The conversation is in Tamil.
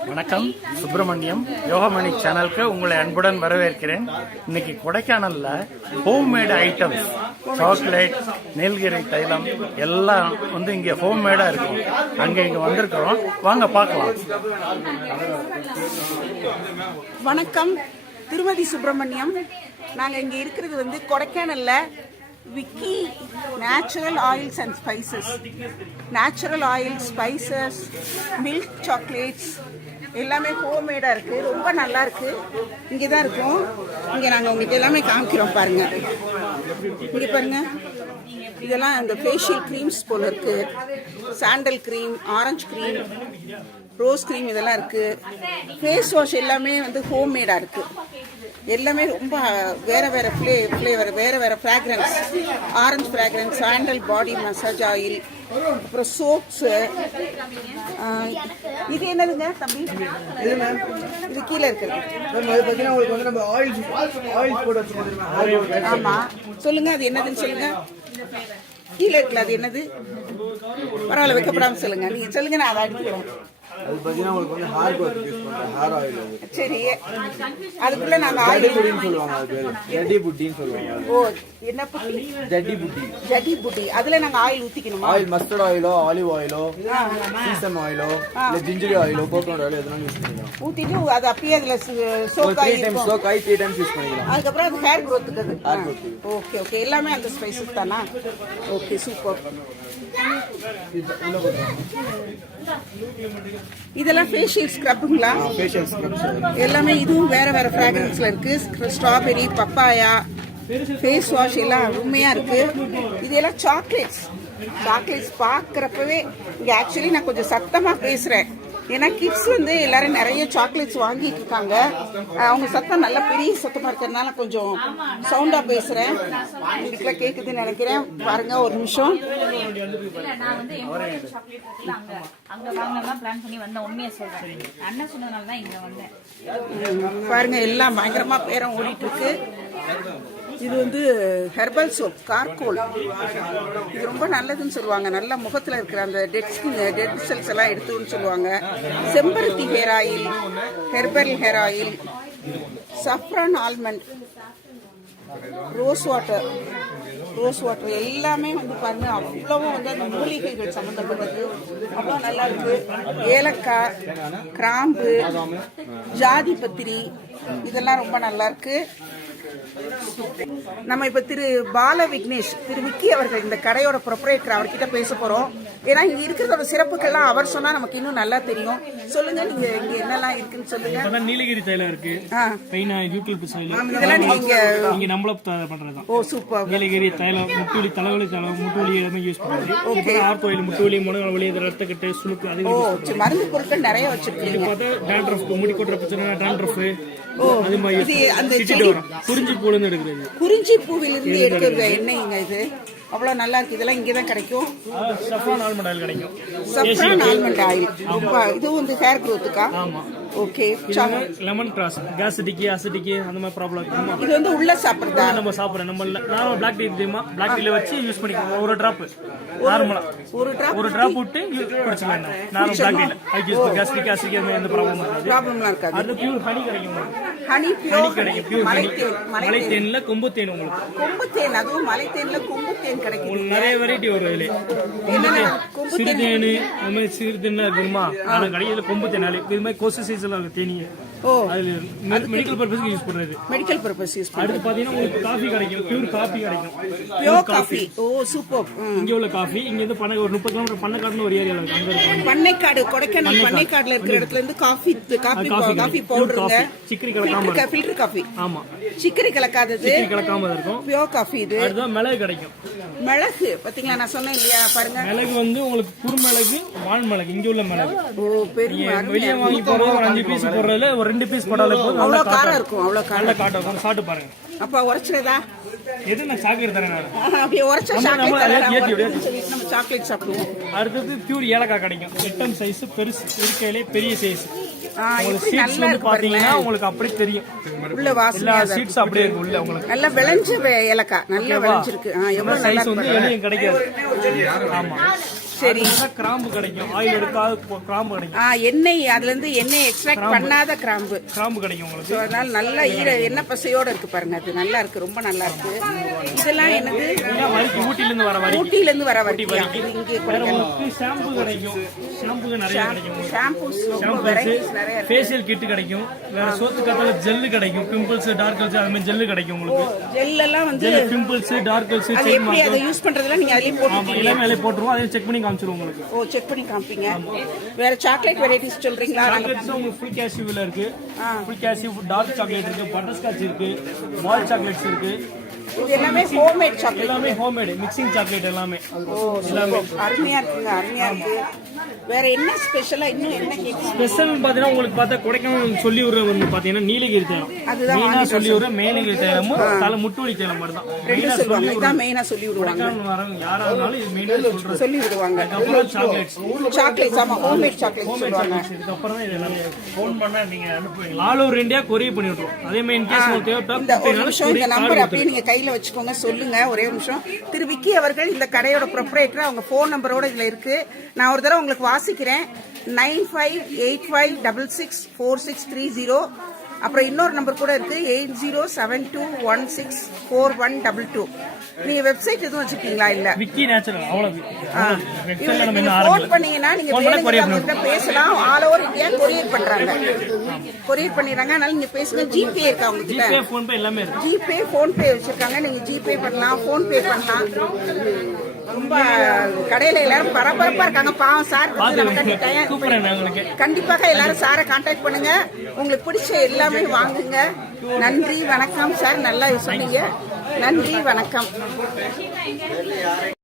வணக்கம், சுப்பிரமணியம் யோகமணி சேனலுக்கு உங்களை அன்புடன் வரவேற்கிறேன். இன்னைக்கு கொடைக்கானல்ல ஹோம்மேட் ஐட்டம்ஸ், சாக்லேட், நீலகிரி தைலம் எல்லாம் இங்கே ஹோம்மேடா இருக்கும். இங்க வந்திருக்கிறோம், வாங்க பார்க்கலாம். வணக்கம், திருமதி சுப்பிரமணியம். நாங்கள் இங்கே இருக்கிறது கொடைக்கானல்ல Vicky natural oils and spices. Natural oil, spices, milk chocolates எல்லாமே ஹோம்மேடாக இருக்குது. ரொம்ப நல்லா இருக்குது. இங்கே தான் இருக்கும். இங்கே நாங்கள் உங்களுக்கு எல்லாமே காமிக்கிறோம் பாருங்கள். இங்கே பாருங்கள், இதெல்லாம் இந்த ஃபேஷியல் க்ரீம்ஸ் போல் இருக்குது. Sandal cream, orange cream, rose cream இதெல்லாம் இருக்குது. ஃபேஸ் வாஷ் எல்லாமே ஹோம்மேடாக இருக்குது. எல்லாமே ரொம்ப வேறு வேறு ஃப்ளேவர், வேறு வேறு fragrance, orange fragrance, sandal body massage oil, அப்புறம் சோப்ஸு. இது என்னதுங்க தம்பி? இது கீழே இருக்கிறது. ஆமாம், சொல்லுங்கள், அது என்னதுன்னு சொல்லுங்கள். கீழே இருக்குல்ல, அது என்னது? பரவாயில்ல, வைக்கப்படாமல் சொல்லுங்கள். நீங்கள் சொல்லுங்கள், நான் அதை அடிக்கிறேன். அது பாத்தீங்கன்னா உங்களுக்கு ஹேர் growth யூஸ் பண்ற ஹேர் ஆயில் அது. சரி, அதுக்குள்ள நாங்க ஆயில் சொல்லுவாங்க. அது பேரு ஜடி புட்டின்னு சொல்லுவாங்க. ஓ, என்ன புட்டி? ஜடி புட்டி. ஜடி புட்டி. அதுல நாங்க ஆயில் ஊத்திக்கணுமா? ஆயில் மஸ்டர்ட் ஆயிலோ, ஆலிவ் ஆயிலோ, சீசம் ஆயிலோ, இல்ல ஜிஞ்சர் ஆயிலோ, கோகனட் ஆயிலோ எதுனாலும் யூஸ் பண்ணிக்கலாம். ஊத்திட்டு அது அப்படியே அதுல சோக் ஆயி 3 டைம்ஸ் யூஸ் பண்ணிக்கலாம். அதுக்கு அப்புறம் அது ஹேர் growthக்கு அது. ஓகே ஓகே, எல்லாமே அந்த ஸ்பைசஸ் தானா? Okay, super. இதெல்லாம் ஃபேஷியல் ஸ்க்ரப்புங்களா? ஃபேஷியல் ஸ்க்ரப்ஸ் எல்லாமே இதுவும் வேற வேற ஃப்ராக்ரன்ஸ்ல இருக்கு. ஸ்ட்ராபெரி, பப்பாயா, ஃபேஸ் வாஷ் எல்லாம் உண்மையா இருக்கு. இது எல்லாம் சாக்லேட்ஸ் பார்க்குறப்பவே இங்கே ஆக்சுவலி நான் கொஞ்சம் சத்தமாக பேசுகிறேன். ஏன்னா கிட்ஸ் எல்லாரும் நிறைய சாக்லேட்ஸ் வாங்கிட்டு இருக்காங்க. அவங்க சத்தம் நல்லா பெரிய சத்தமாக இருக்கிறதுனால கொஞ்சம் சவுண்டாக பேசுகிறேன். உங்களுக்குலாம் கேட்குதுன்னு நினைக்கிறேன். பாருங்க, ஒரு நிமிஷம். பாருங்க, எல்லாம் பயங்கரமா பேரம் ஓடிட்டு இருக்கு. இது ஹெர்பல் சோப், கார்கோல். இது ரொம்ப நல்லதுன்னு சொல்லுவாங்க. நல்ல முகத்தில் இருக்கிற அந்த டெட் செல்ஸ் எல்லாம் எடுத்துன்னு சொல்லுவாங்க. செம்பருத்தி hair oil, herbal hair oil, சஃப்ரான் almond, rose water எல்லாமே பாருங்க, அவ்வளவும் அந்த மூலிகைகள் சம்மந்தப்பட்டது. அவ்வளோ நல்லா இருக்கு. ஏலக்காய், கிராம்பு, ஜாதி பத்திரி இதெல்லாம் ரொம்ப நல்லா இருக்கு. நம்ம இப்ப திரு பால விக்னேஷ், திரு விக்கி அவர்கள், இந்த கடையோட ப்ரொப்ரைட்டர், அவர்கிட்ட பேச போறோம். ஏன்னா இங்க இருக்கிறதோட சிறப்புகள்லாம் அவர் சொன்னா நமக்கு இன்னும் நல்லா தெரியும். சொல்லுங்க, நீங்க இங்க என்னெல்லாம் இருக்குன்னு சொல்லுங்க. நீலகிரி தைலம் இருக்கு, இதெல்லாம் நீங்க இங்க நம்மள பண்றதுதான். ஓ, சூப்பர். நீலகிரி தைலம், முட்டுவலி, தலைவலி தைலம், முட்டுவலி எல்லாமே யூஸ் பண்ணுறது. ஓகே, ஆர்த் ஆயில், முட்டுவலி, முனகால் வலி, ரத்தக்கட்டு, சுளுக்கு, அது மருந்து பொருட்கள் நிறைய வச்சிருக்கீங்க. டாண்ட்ரஃப், முடி கொட்டுற பிரச்சனை, டாண்ட்ரஃப், அது மாதிரி அந்த குறிஞ்சி பூல எடுக்கிறது. குறிஞ்சி பூவிலிருந்து எடுக்கிற எண்ணெய்ங்க இது. அவ்வளோ நல்லா இருக்கு. இதெல்லாம் இங்கே தான் கிடைக்கும். சஃப்ரான் ஆல்மண்ட் ஆயில் கிடைக்கும். சஃப்ரான் ஆல்மண்ட் ஆயில் இது ஹேர் க்ரோத்துக்கா? ஆமா. ஓகே. லெமன் கிராஸ், கேசிட்டிக்கு, அசிட்டிக்கு அந்த மாதிரி ப்ராப்ளம் இருக்குமா? இது உள்ள சாப்பிடுறதா? நம்ம சாப்பிடுறோம். நம்ம நார்மல் பிளாக் டீ தெரியுமா? பிளாக் டீல வச்சு யூஸ் பண்ணிக்கலாம். ஒரு டிராப் நார்மலா ஒரு டிராப் விட்டு குடிச்சுக்கலாம். நார்மல் பிளாக் டீல ஐக்கியம் கேஸ்ட்ரிக், அசிடிக் எந்த ப்ராப்ளம் இருக்காது. அது பியூர் ஹனி கிடைக்கும். ஹனி கிடைக்கும். பியூர் மலை தேன்ல கொம்பு தேன். உங்களுக்கு கொம்பு தேன், அதுவும் மலை தேன்ல கொம்பு தேன் கிடைக்கும். நிறைய வெரைட்டி வரும். இதுல சிறு தேனு, அது மாதிரி சிறு தேன் இருக்குமா? ஆனா கடையில கொம்பு தேன் இது மாதிரி கொசு சைஸ்ல இருக்கு தேனிய. அதுல மெடிக்கல் பர்பஸ்க்கு யூஸ் பண்றது. மெடிக்கல் பர்பஸ் யூஸ் பண்றது. அடுத்து பாத்தீங்கன்னா உங்களுக்கு காபி கிடைக்கும். பியூர் காபி கிடைக்கும். Pure coffee. ஓ, சூப்பர். இங்க உள்ள காபி இங்க பண்ணை ஒரு 30 கிலோமீட்டர் பண்ணைக்காடுன்னு ஒரு ஏரியால இருக்கு. அங்க இருக்கு பண்ணைக்காடு. கொடைக்கானல் பண்ணைக்காடுல இருக்கிற இடத்துல இருந்து காபி பவுடருங்க. சிக்கரி கலக்காம ஃபில்டர் காபி. ஆமா, சிக்கரி கலக்காதது. சிக்கரி கலக்காம இருக்கும். பியூர் காபி இது. அடுத்து மிளகு கிடைக்கும். மிளகு பாத்தீங்களா? நான் சொன்னேன் இல்லையா? பாருங்க, மிளகு உங்களுக்கு குறுமிளகு, வால் மிளகு. இங்க உள்ள மிளகு. ஓ, பெரிய வெளியே வாங்கி போறது ஒரு 5 பீஸ் போடுறதுல ஒரு 2 பீஸ் போட்டாலே போதும். அவ்வளவு காரம் இருக்கும். அவ்வளவு நல்ல காட்டும். சாப்பிட்டு பாருங்க. அப்ப உரைச்சதா? எது நான் சாக்லேட் தரேன். அப்படியே உரைச்ச சாக்லேட் நம்ம சாக்லேட் சாப்பிடுவோம். அடுத்தது பியூர் ஏலக்காய் கிடைக்கும். 8M சைஸ், பெருசு இருக்கையிலே பெரிய சைஸ். பாத்தீங்கன்னா உங்களுக்கு அப்படி தெரியும். உள்ள வாசனை சீட்ஸ் அப்படியே இருக்கு உள்ள. உங்களுக்கு நல்ல விளைஞ்ச ஏலக்காய், நல்ல விளைஞ்சிருக்கு. எவ்வளவு சைஸ் எளியும் கிடைக்காது. ஆமா, சரி. கிராம்பு கிடைக்கும், ஆயில் எடுக்காத கிராம்பு கிடைக்கும், எண்ணெய் அதுல இருந்து எண்ணெய் எக்ஸ்ட்ராக்ட் பண்ணாத கிராம்பு. கிராம்பு கிடைக்கும் உங்களுக்கு. So, அதனால நல்ல எண்ணெய் பசையோட இருக்கு பாருங்க, அது நல்லா இருக்கு, ரொம்ப நல்லா இருக்கு. இதெல்லாம் என்னது? ஊட்டில இருந்து வர வரி. ஊட்டில இருந்து வர வரி. இங்கே ஷாம்பு கிடைக்கும், ஷாம்பு நிறைய கிடைக்கும், ஷாம்பூஸ் வெரைட்டிஸ் நிறைய இருக்கு. ஃபேஷியல் கிட் கிடைக்கும், வேற சோத்து கத்தால ஜெல்லு கிடைக்கும், பிம்பிள்ஸ் டார்க் கல்ஸ் அது மாதிரி ஜெல்லு கிடைக்கும் உங்களுக்கு. ஜெல் எல்லாம் வந்து பிம்பிள்ஸ் டார்க் கல்ஸ் அது எப்படி அதை யூஸ் பண்றதுல நீங்க அதிலே போட்டுட்டீங்க? எல்லாமே அதிலே போட்டுருவோம், அதையும் செக் பண்ணி காமிச்சிருவோம் உங்களுக்கு. ஓ, செக் பண்ணி காமிப்பீங்க. வேற சாக்லேட் வெரைட்டிஸ் சொல்றீங்களா? சாக்லேட்ஸ் உங்களுக்கு ஃபுல் கேஷ்யூல இருக்கு, ஃபுல் கேஷ்யூ டார்க் சாக்லேட் இருக்கு, பட்டர் ஸ்காட்ச் இருக்கு, பால் சாக்லேட்ஸ் இருக்கு. இது எல்லாமே ஹோம்மேட் சாக்லேட், எல்லாமே ஹோம்மேட் மிக்சிங் சாக்லேட் எல்லாமே. எல்லாமே அருமையா இருக்குங்க, அருமையா இருக்கு. வேற என்ன ஸ்பெஷலா இன்னும் என்ன கேட்கணும்? ஸ்பெஷல் பாத்தீங்கன்னா உங்களுக்கு பார்த்தா கொடைக்கானல் சொல்லி விடுற வந்து பாத்தீங்கன்னா நீலகிரி தைலம், அதுதான் மெயினா சொல்லி விடுற மேலகிரி தைலமும் தலை முட்டுவலி தைலம் மட்டும் தான் ரெண்டு சொல்லுவாங்க. இதான் மெயினா சொல்லி விடுவாங்க, வரவங்க யாரா இருந்தாலும் இது மெயினா சொல்றது. சொல்லி விடுவாங்க. அப்புறம் சாக்லேட்ஸ், சாக்லேட்ஸ் ஆமா, ஹோம்மேட் சாக்லேட் சொல்லுவாங்க. இதுக்கு அப்புறம் தான் இது எல்லாமே ஃபோன் பண்ணா நீங்க அனுப்புவீங்க. ஆல் ஓவர் இந்தியா கொரியர் பண்ணி விட்டுருவோம். அதே மாதிரி இன்கேஸ் உங்களுக்கு இந்த ஒரு நிமிஷம் இந்த நம்பர் தேவைப்பட்டா அப்படியே நீங்க கையில வச்சுக்கோங்க, சொல்லுங்க. ஒரே நிமிஷம். திரு விக்கி அவர்கள் இந்த கடையோட ப்ரொப்ரைட்டர், அவங்க போன் நம்பரோட இதுல இருக்கு. நான் ஒரு தடவை உங்களுக்கு வாசிக்கிறேன். 9585664630. அப்புறம் இன்னொரு நம்பர் கூட இருக்கு, 8072164122. நீங்க வெப்சைட் எதுவும் வச்சிருக்கீங்களா? இல்ல, விக்கி நேச்சுரல் அவ்வளவு. நீங்க போன் பண்ணீங்கன்னா நீங்க வேணுங்கிறவங்க பேசலாம். ஆல் ஓவர் இந்தியா கொரியர் பண்றாங்க, கொரியர் பண்ணிடுறாங்க. அதனால நீங்க பேசுங்க. ஜிபே இருக்கா உங்ககிட்ட? ஜிபே ஃபோன் பே எல்லாமே இருக்கு. ஜிபே போன் பே வச்சிருக்காங்க, நீங்க ஜிபே பண்ணலாம், போன் பே பண்ணலாம். ரொம்ப கடையில எல்லாரும் பரபரப்பா இருக்காங்க. பாவம் சார், கூப்பிடுறேன் உங்களுக்கு. கண்டிப்பாக எல்லாரும் சாரை கான்டாக்ட் பண்ணுங்க, உங்களுக்கு பிடிச்ச எல்லாமே வாங்குங்க. நன்றி, வணக்கம் சார், நல்லா சொன்னீங்க. நன்றி, வணக்கம்.